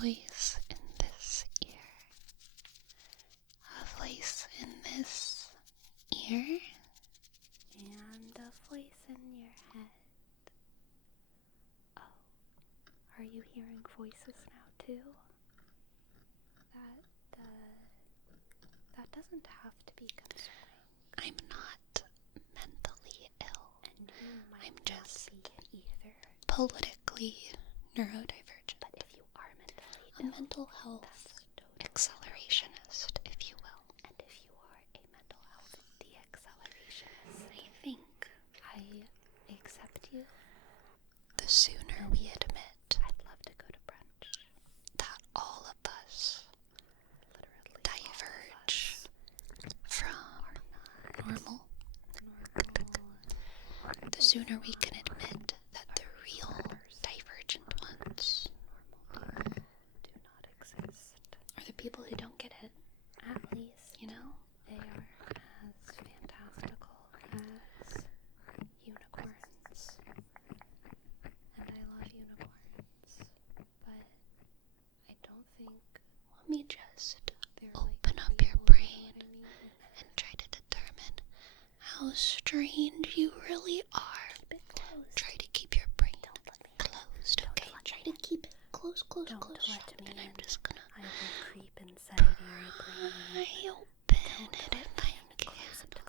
voice in this ear, a voice in this ear, and a voice in your head. Oh, are you hearing voices now too? That doesn't have to be concerning. I'm not mentally ill. And you might I'm not just be either. politically neurodivergent. But if you are mentally A ill, mental health accelerationist, if you will. and if you are a mental health de-accelerationist, I think I accept you. the sooner we admit I'd love to go to brunch. that all of us Literally diverge from normal, the sooner we can admit that the real divergent ones do not exist. are the people who don't get it, At least you know? they are as fantastical as unicorns. And I love unicorns. But I don't think Let me just they're open like up your real, brain you know what I mean? and try to determine how strange you really are. Keep it close. Try to keep your brain Don't let me closed, okay? Try to keep it close, Don't close. let me And I'm in. just gonna I will creep inside your brain. pry open it if I can.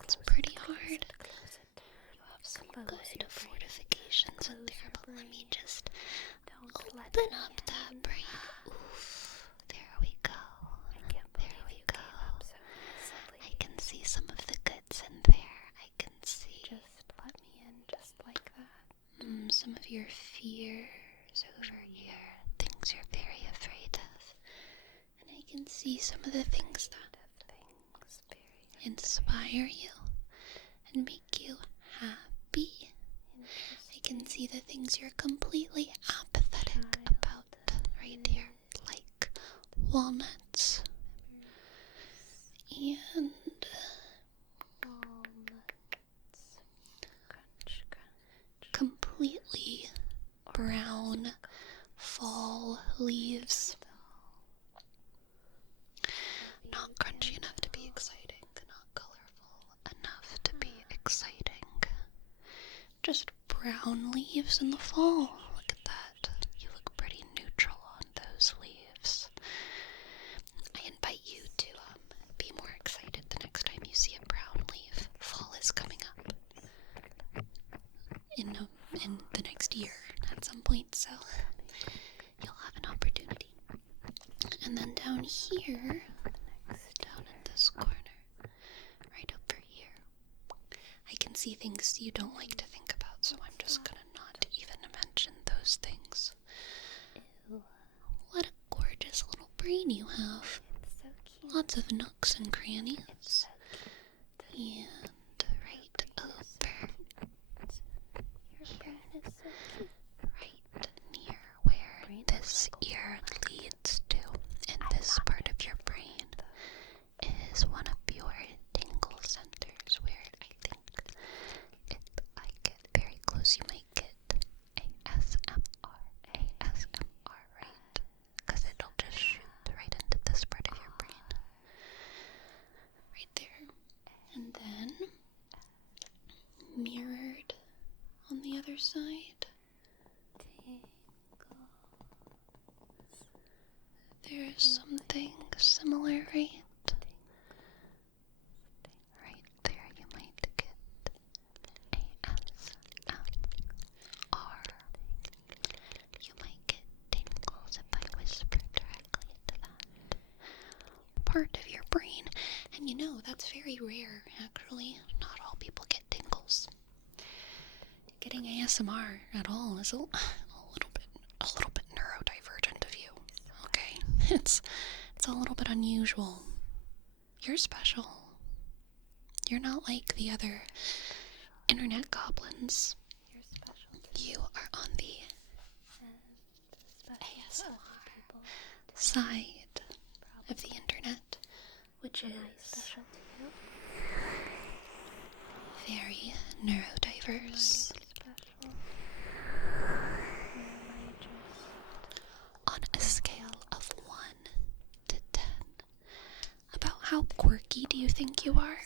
It's pretty hard. Close it. You have some Close good your brain. fortifications in Close there, your but let me brain. just Don't let open me up in. that brain. Oof. There we go. I can't There believe we you go. gave up so easily. I can see some of the goods in there. I can see Just let me in just like that. some of your fears over here, things you're very afraid of. And I can see some of the things that inspire you and make you happy. I can see the things you're completely apathetic about right here, like walnuts and Crunch, crunch. completely brown fall leaves. Not crunchy enough to be exciting, not colorful enough to be exciting. Just brown leaves in the fall. Look at that. You look pretty neutral on those leaves. I invite you to be more excited the next time you see a brown leaf. Fall is coming up in the next year at some point, so you'll have an opportunity. And then down here, down in this corner, right over here, I can see things you don't like to think about, so I'm just gonna not even mention those things. What a gorgeous little brain you have. It's so cute. Lots of nooks and crannies. So cute. And right over Your brain is so cute. right near where this ear leads to, in this part of your brain, is one of your tingle centers where I think if I get very close you might get ASMR, right? Because it'll just shoot right into this part of your brain. Right there. And then, mirrored on the other side, there's something similar, right? Right there, you might get ASMR. You might get tingles if I whisper directly into that part of your brain. And you know, that's very rare, actually. Not all people get tingles. Getting ASMR at all is a little bit neurodivergent of you. Okay? It's a little bit unusual. You're special. You're not like the other internet goblins. You're special. You are on the Special ASMR people. side of the internet, which Am I is special to you? very neurodiverse. Special. Or am I just On a scale of you think you are?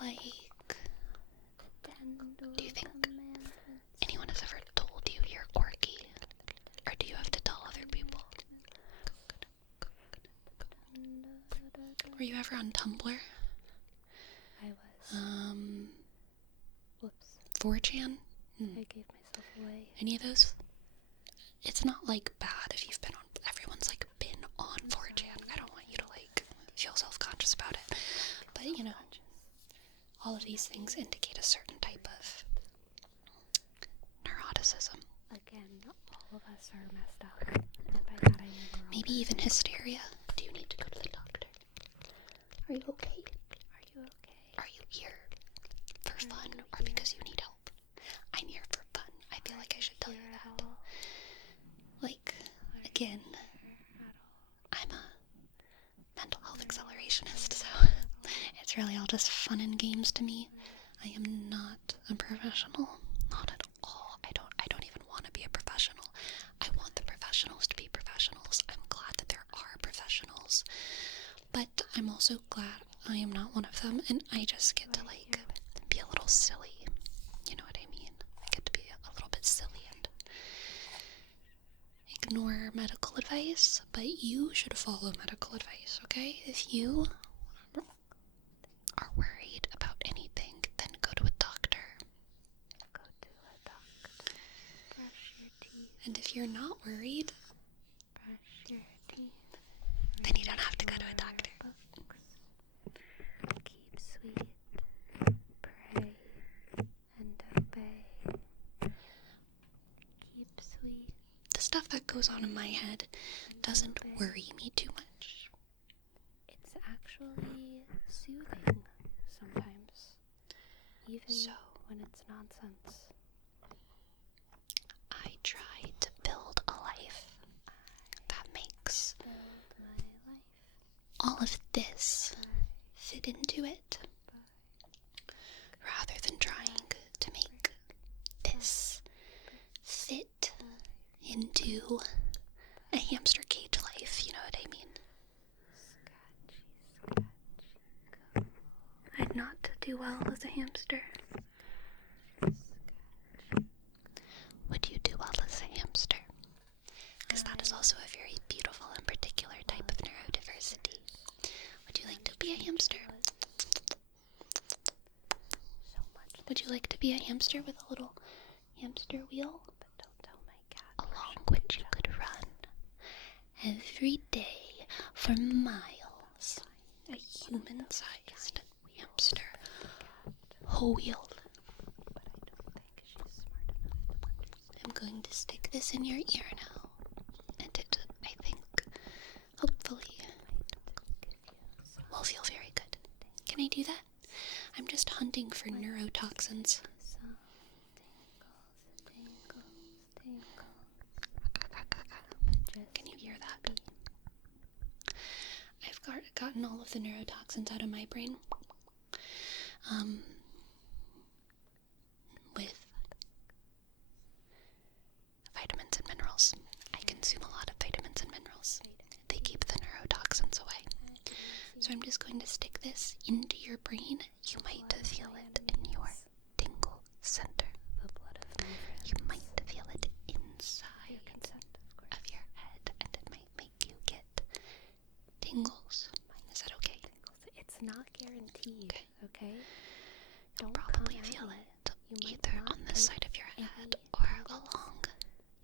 Like, do you think anyone has ever told you you're quirky? Or do you have to tell other people? Were you ever on Tumblr? I was. Whoops. 4chan? I gave myself away. Any of those? It's not like bad if you've been on, everyone's like been on 4chan. I don't want you to like feel self-conscious about it. But you know, all of these things indicate a certain type of neuroticism. Again, all of us are messed up. And by that I mean we're all Maybe even hysteria. Do you need to go to the doctor? Are you okay? Are you okay? Are you here for fun or because you need help? I'm here for fun. I feel like I should tell you that. Like, again, I'm a mental health accelerationist, so it's really all just fun and games to me. I am not a professional. Not at all. I don't even want to be a professional. I want the professionals to be professionals. I'm glad that there are professionals. But I'm also glad I am not one of them, and I just get to, like, be a little silly. You know what I mean? I get to be a little bit silly and ignore medical advice, but you should follow medical advice, okay? If you are worried about anything, then go to a doctor. Go to a doctor. Brush your teeth. And if you're not worried, Brush your teeth. then you don't have to go to a doctor. Keep sweet. Pray and obey. Keep sweet. The stuff that goes on in my head doesn't worry me too much. It's actually soothing sometimes. Even So, when it's nonsense. I try to build a life that makes Build my life. all of this fit into it, rather than trying to make this fit into a hamster cage life, you know what I mean? Scratchy. I'd not do well as a hamster. Would you do well as a hamster? Because that is also a very beautiful and particular type of neurodiversity. Would you like to be a hamster? So much. Would you like to be a hamster with a little hamster wheel? But don't tell my cat. Along which you could run every day for miles. A human-sized hamster, wheeled. But I don't think she's smart enough to understand. I'm going to stick this in your ear now, and it, I think, hopefully, will feel very good. Can I do that? I'm just hunting for neurotoxins. Some tingles. Can you hear that? I've gotten all of the neurotoxins out of my brain. With vitamins and minerals. I consume a lot of vitamins and minerals. They keep the neurotoxins away. So I'm just going to stick this into your brain. You might feel it in your tingle center. The blood of my friends. You might feel it inside Your consent, of course. of your head, and it might make you get tingles. Is that okay? It's not guaranteed, okay? You'll Don't probably come at feel me. it You might either not on this get side of your any head or tingles. along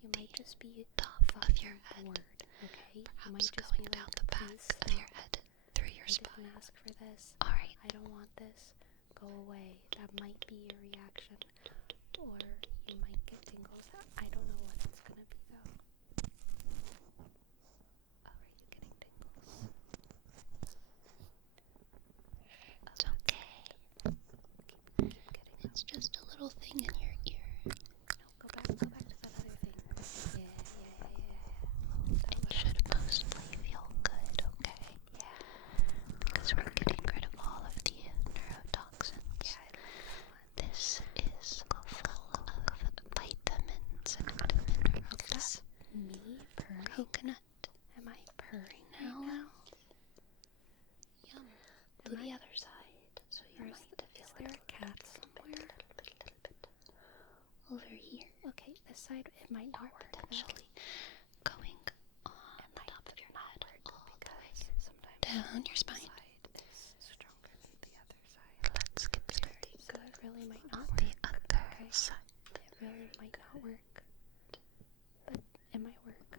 You might just be top of your fucking head. bored, okay? You Perhaps might just going be down like, the back please of your stop. head through your I spine. didn't ask for this. Alright. I don't want this. Go away. That might be your reaction. Or you might get tingles. I don't know what it's gonna be though. Oh, are you getting tingles? It's okay. Keep getting them. It's just a little thing in your ear. No, go back to that other thing. Yeah. It should mostly feel good, okay? Yeah. Because we're getting rid of all of the neurotoxins. Yeah, I like that one. This is full of vitamins and minerals. Me purring? Coconut Am I purring now. right now? Yum. side, it might not work. Potentially going on the top of your head all the way Sometimes down your spine. side is stronger than the other side. Let's get started. So it really might On not the work. other Okay. side. It really might not work. But it might work.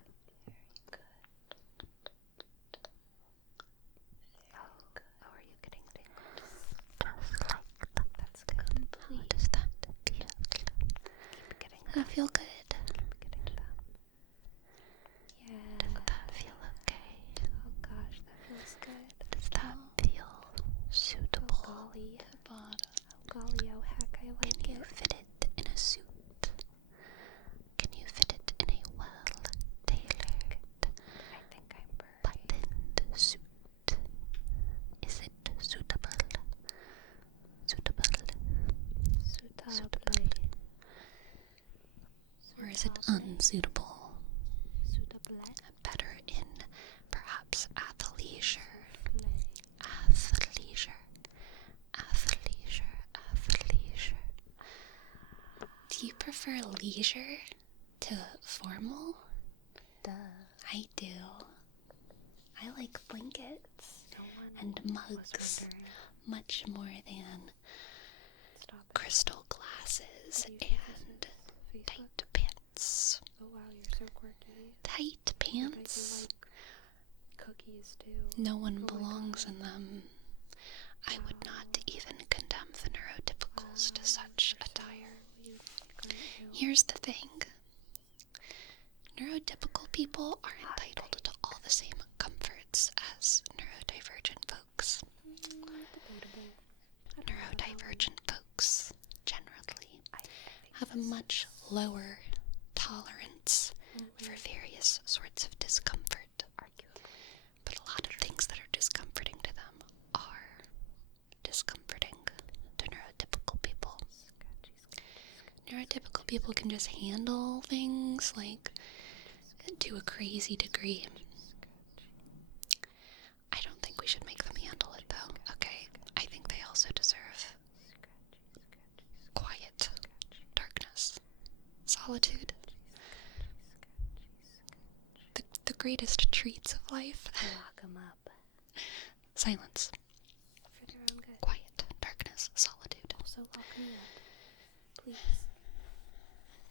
Oh, are you getting tingled? Just like that. That's good. How does that feel? Keep getting Does that feel good? Keep getting them. Yeah. Does that feel okay? Oh gosh, that feels good. Does that feel suitable? Oh golly. To the bottom. Oh golly, oh heck, I like Can you it. fit it in a suit? Can you fit it in a well-tailored, I think I'm burning. buttoned suit? Is it suitable? Suitable? Suitable. Or is it unsuitable? Suitable. Better in perhaps athleisure. Play. Athleisure. Athleisure. Athleisure. Do you prefer leisure to formal? Duh. I do. I like blankets No one and was mugs wondering. much more than Stop it. crystal glasses What do you think and this is? Facebook? tight pants. Oh wow, you're so quirky. Tight I bet pants? you like cookies too. No one Oh my belongs God. in them. I would not even condemn the neurotypicals to such attire. Here's the thing. Neurotypical people are entitled to all the same comforts as neurodivergent folks. Debatable. Neurodivergent folks generally have a much lower tolerance for various sorts of discomfort. But a lot of things that are discomforting to them are discomforting to neurotypical people. Neurotypical people can just handle things like to a crazy degree. I don't think we should make them handle it though, okay? I think they also deserve quiet, darkness, solitude, the greatest treats of life. Lock 'em up. Silence, For their own good. quiet, darkness, solitude. Also lock me up. Please.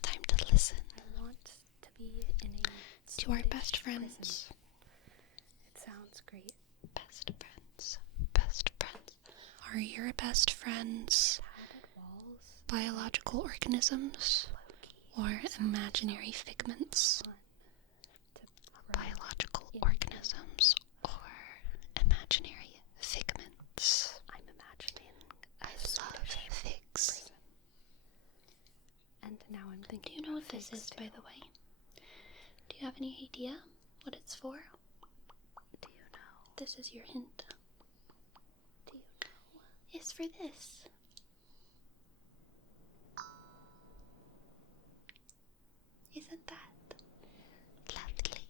Time to listen I want to be in a to our Swedish best friends. prison. It sounds great. Best friends. Best friends. Are your best friends Padded walls. biological organisms Low-key. or imaginary figments? Fun. To run Biological in organisms or imaginary figments? I'm imagining I love figs. prison. And now I'm Do thinking you know what of this figs is, by too. the way? Do you have any idea what it's for? Do you know? This is your hint. Do you know? It's for this. Isn't that lovely?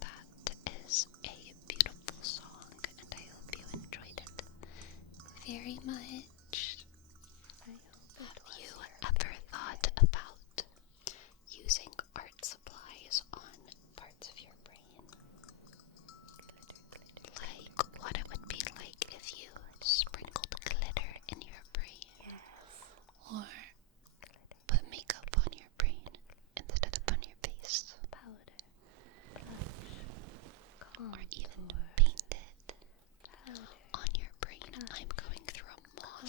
That is a beautiful song, and I hope you enjoyed it very much. I hope it Have was you your ever favorite. thought about using art supplies on parts of your brain? Like what it would be like if you sprinkled glitter in your brain, Yes. or put makeup on your brain instead of on your face, Powder. Blush. or even Contour. painted Powder. on your brain. I'm going through a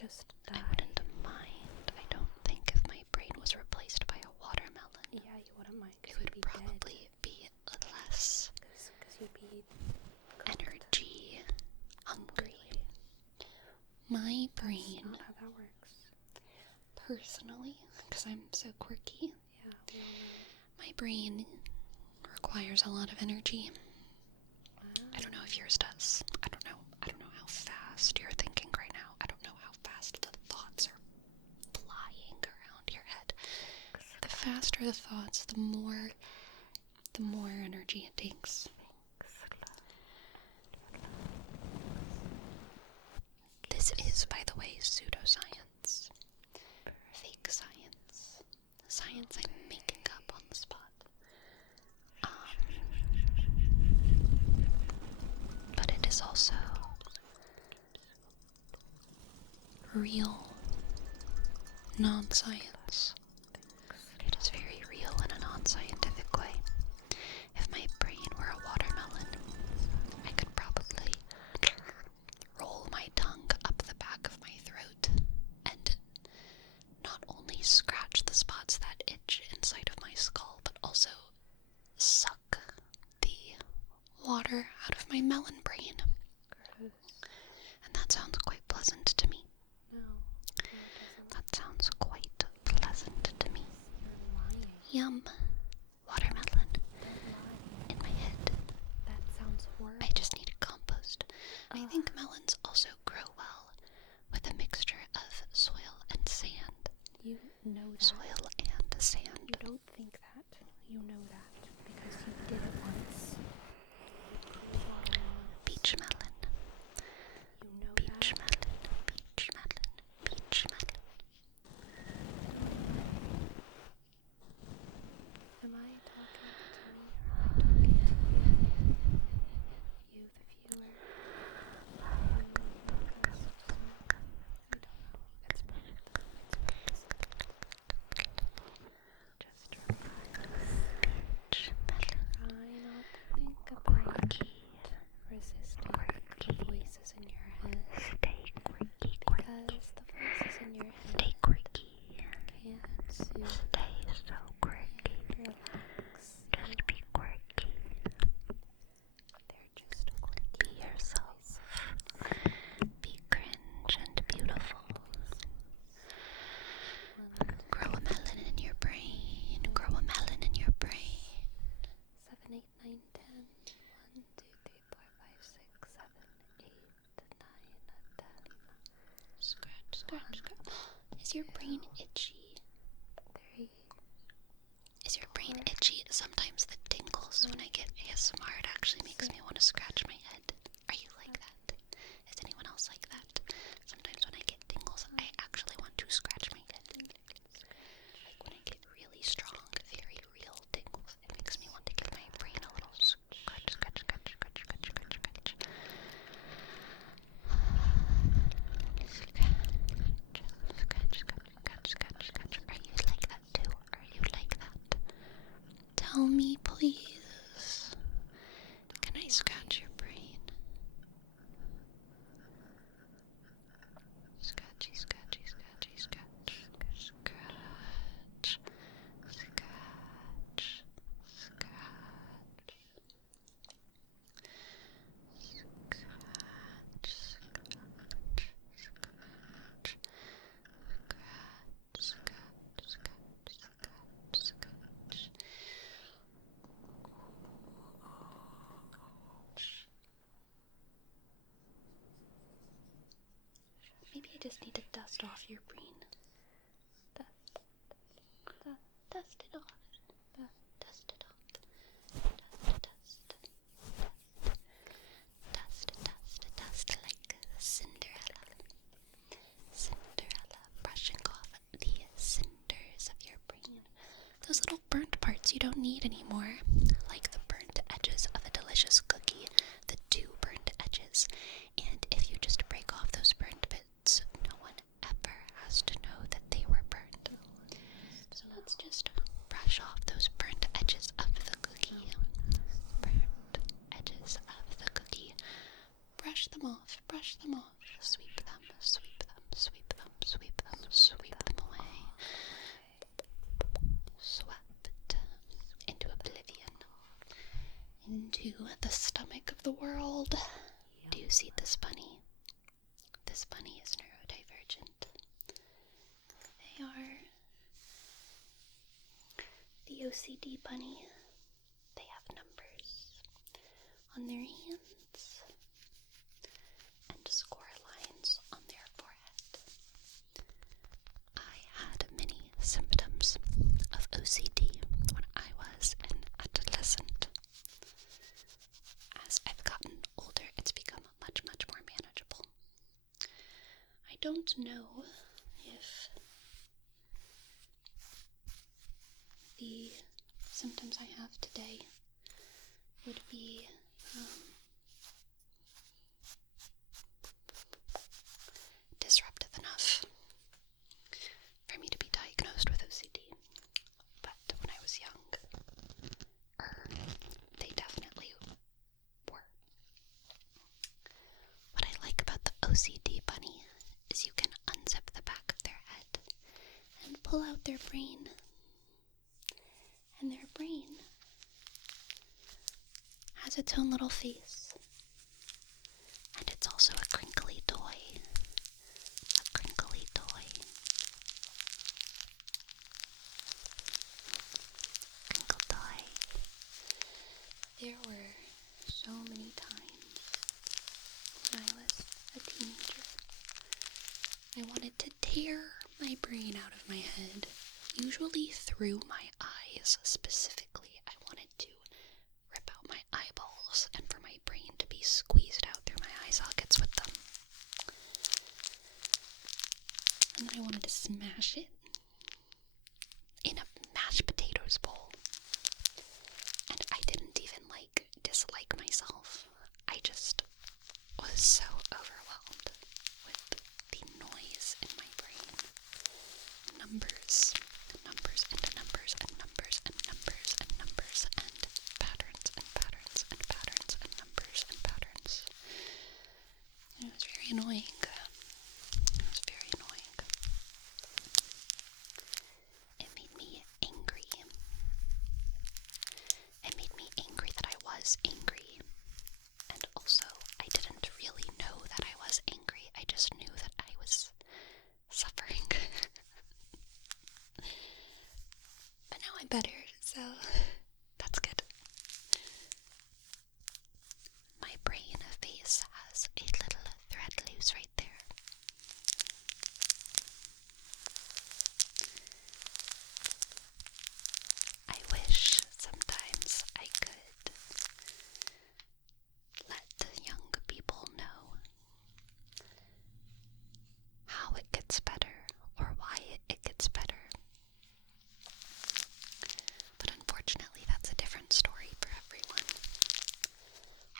just die. I wouldn't mind. I don't think if my brain was replaced by a watermelon, Yeah, you wouldn't mind. it would probably be less Because you'd be energy hungry. My brain, That's not how that works. personally, because I'm so quirky, Yeah, we all know. my brain requires a lot of energy. Wow. I don't know if yours does. I don't know how fast you're thinking right now. I don't know how fast the thoughts are flying around your head. The faster the thoughts, the more energy it takes. This is, by the way, pseudoscience. Fake science. Science I'm making up on the spot. But it is also real non-science. It is very real in a non-scientific way. If my brain were a watermelon, I could probably roll my tongue up the back of my throat and not only scratch the spots that itch inside of my skull, but also suck the water out of my melon brain. Gross. And that sounds quite pleasant to me. No, it doesn't. That sounds quite pleasant to me. You're lying. Yum. Watermelon. Don't lie. In my head. That sounds horrible. I just need compost. I think melons also grow well with a mixture of soil and sand. You know that. Soil and sand. You don't think that. You know that. Because you did it once. Beach melon. You know Beach that. melon. Beach melon. Beach melon. Am I talking to me or am I talking to you, the viewer? I don't know. It's both. Just relax. Beach melon. Try not to think about resisting the voices in your head. Stay quirky, Because the voices in your head Stay quirky. can't soothe. Stay so quirky. Relax. Just be quirky. They're just quirky. Be yourself. Be cringe and beautiful. Grow a melon in your brain. Grow a melon in your brain. 7, 8, 9, 10. 1, 2, 3, 4, 5, 6, 7, 8, 9, 10. Scratch, scratch, scratch. Is your brain itchy? 3. Is your brain itchy? Sometimes the tingles when I get ASMR, it actually makes me want to scratch my head. Are you like that? Is anyone else like that? Sometimes when I get tingles, I actually want to scratch my head. Like when I get really strong, very real tingles, it makes me want to give my brain a little scratch, scratch, scratch, scratch, scratch, scratch, scratch. Scratch, scratch, scratch, scratch. Are you like that too? Are you like that? Tell me, please. Can I scratch your brain? Scratchy, scratchy, scratchy, scratch. Scratch. Scratch. Scratch. Scratch. Scratch. Scratch. Scratch. Scratch. Maybe I just need to dust off your brain. Dust it off. Dust it off. Dust like Cinderella. Cinderella brushing off the cinders of your brain. Those little burnt parts you don't need anymore. Like the burnt edges of a delicious cookie. The 2 burnt edges. And if you just break off those burnt bits, no one ever has to know that they were burnt. So let's just brush off those burnt edges of the cookie. Burnt edges of the cookie. Brush them off, brush them off. Sweep them, sweep them, sweep to the stomach of the world. Yep. Do you see this bunny? This bunny is neurodivergent. They are the OCD bunny. They have numbers on their hands and score lines on their forehead. I had many symptoms of OCD when I was an adolescent. As I've gotten older, it's become much, much more manageable. I don't know if the symptoms I have today would be disruptive enough for me to be diagnosed with OCD. But when I was young, they definitely were. What I like about the OCD bunny is you can unzip the back of their head and pull out their brain. And their brain has its own little face. And it's also a crinkly toy. A crinkly toy. Crinkle toy. There were so many times when I was a teenager I wanted to tear my brain out of my head, usually through my eyes specifically. I wanted to rip out my eyeballs and for my brain to be squeezed out through my eye sockets with them. And then I wanted to smash it in a mashed potatoes bowl. And I didn't even dislike myself. I just was so overwhelmed with the noise in my brain. Numbers and numbers and numbers and numbers and numbers and numbers and patterns and patterns and patterns and numbers and patterns. And it was very annoying. It was very annoying. It made me angry. It made me angry that I was angry. And also, I didn't really know that I was angry. I just knew that I was suffering. But now I'm better, so that's good. My brain face has a little thread loose right there. I wish sometimes I could let young people know how it gets better or why it gets better. But unfortunately, that's a different story for everyone.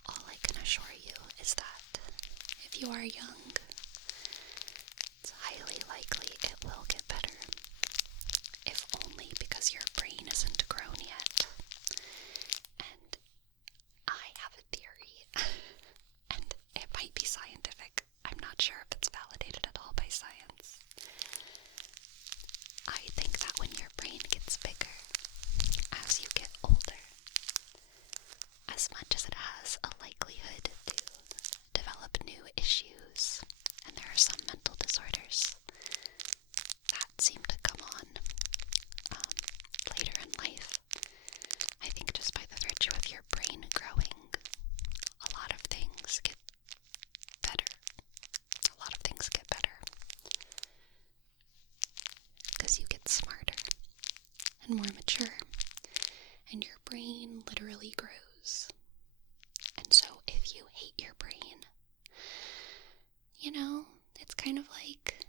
All I can assure you is that if you are young, it's highly likely it will get better. If only because your brain isn't grown yet. And I have a theory, and it might be scientific. I'm not sure if it's validated at all by science. I think that when your brain gets bigger, as you get older, as much as it has a likelihood to develop new issues, and there are some mental disorders that seem to come on later in life, I think just by the virtue of your brain growing, a lot of things get better. A lot of things get better. Because you get smarter and more mature, and your brain literally grows. And so if you hate your brain, it's kind of like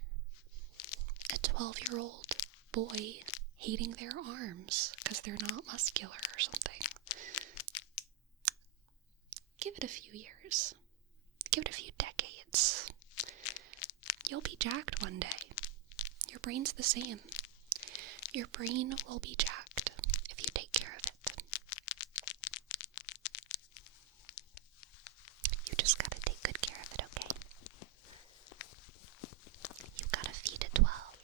a 12-year-old boy hating their arms because they're not muscular or something. Give it a few years. Give it a few decades. You'll be jacked one day. Your brain's the same. Your brain will be jacked if you take care of it. You just gotta take good care of it, okay? You gotta feed it well.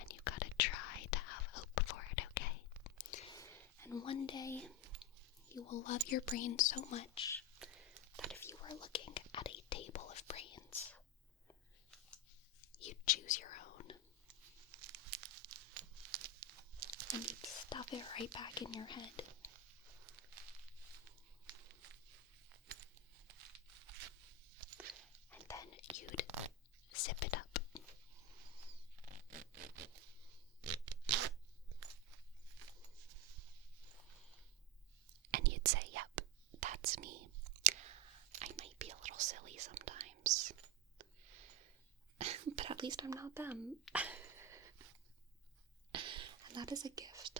And you gotta try to have hope for it, okay? And one day, love your brain so much that if you were looking at a table of brains, you'd choose your own. And you'd stuff it right back in your head. And then you'd zip it up. And you'd say, yep, that's me. I might be a little silly sometimes. But at least I'm not them. And that is a gift.